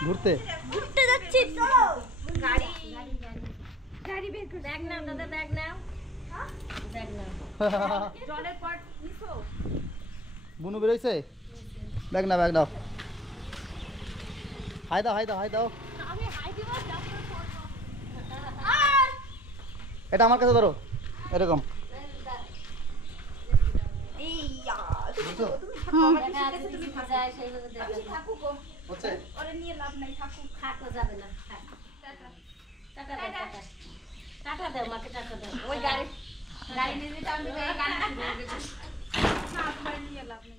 ঘুরতে ঘুরতে যাচ্ছি চলো গাড়ি গাড়ি বের করো ব্যাগ নাও দাদা ব্যাগ নাও ব্যাগ নাও জলের পট নিছো বুনু বেরোইছে ব্যাগ নাও হাই দাও আমি হাই দিব এটা আমার কাছে ধরো এরকম এইয়া বুঝছো তুমি যায় সেইভাবে দেখো থাকো গো হচ্ছে ওরে নিয়ে লাভ নাই থাকো খাটো যাবে না টাকা দাও টাকা দাও মাকে টাকা দাও ওই গাড়ি নিয়ে যেতে আমি এই গাড়ি না তোমার নিয়ে লাভ নেই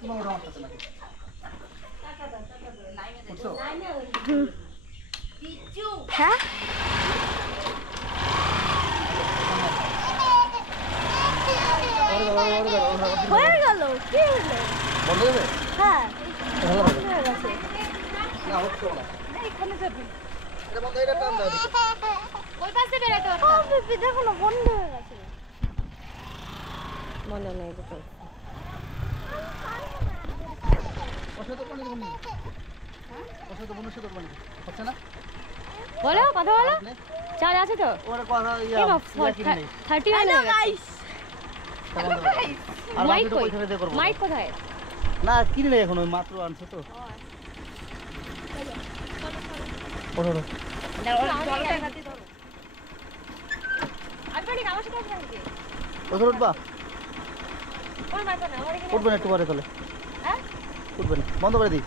তোমার ওটা আমার কাছে নাকি বুঝছো পিচু হ্যাঁ হয়ে গেল কি হলো বন্ধ হয়ে যাবে হ্যাঁ ভালো হবে হয়ে গেছে না হচ্ছে না এইখানে যাবি এটা বন্ধ এটা টান দাও ওই পাশে বেরাতে ও বেবি দেখো না বন্ধ হয়ে গেছে মনে নেই দেখো ওষুধ তো পানি বন্ধ ওষুধ তো বন্ধ শুধু পানি হচ্ছে না বলো কথা বলো চার্জ আছে তো ওরা কথা ইয়া এই বাপ 30 হয়ে গেছে গাইস আর মাইক বাকিটা কই পয়সা দিয়ে করব মাইক কোথায় না কিনে নেই এখন ওই মাত্র আনছে তো ওঠো ওঠো উঠবা উঠবেন একটু পরে তাহলে হ্যাঁ উঠবেন বন্ধ করে দিই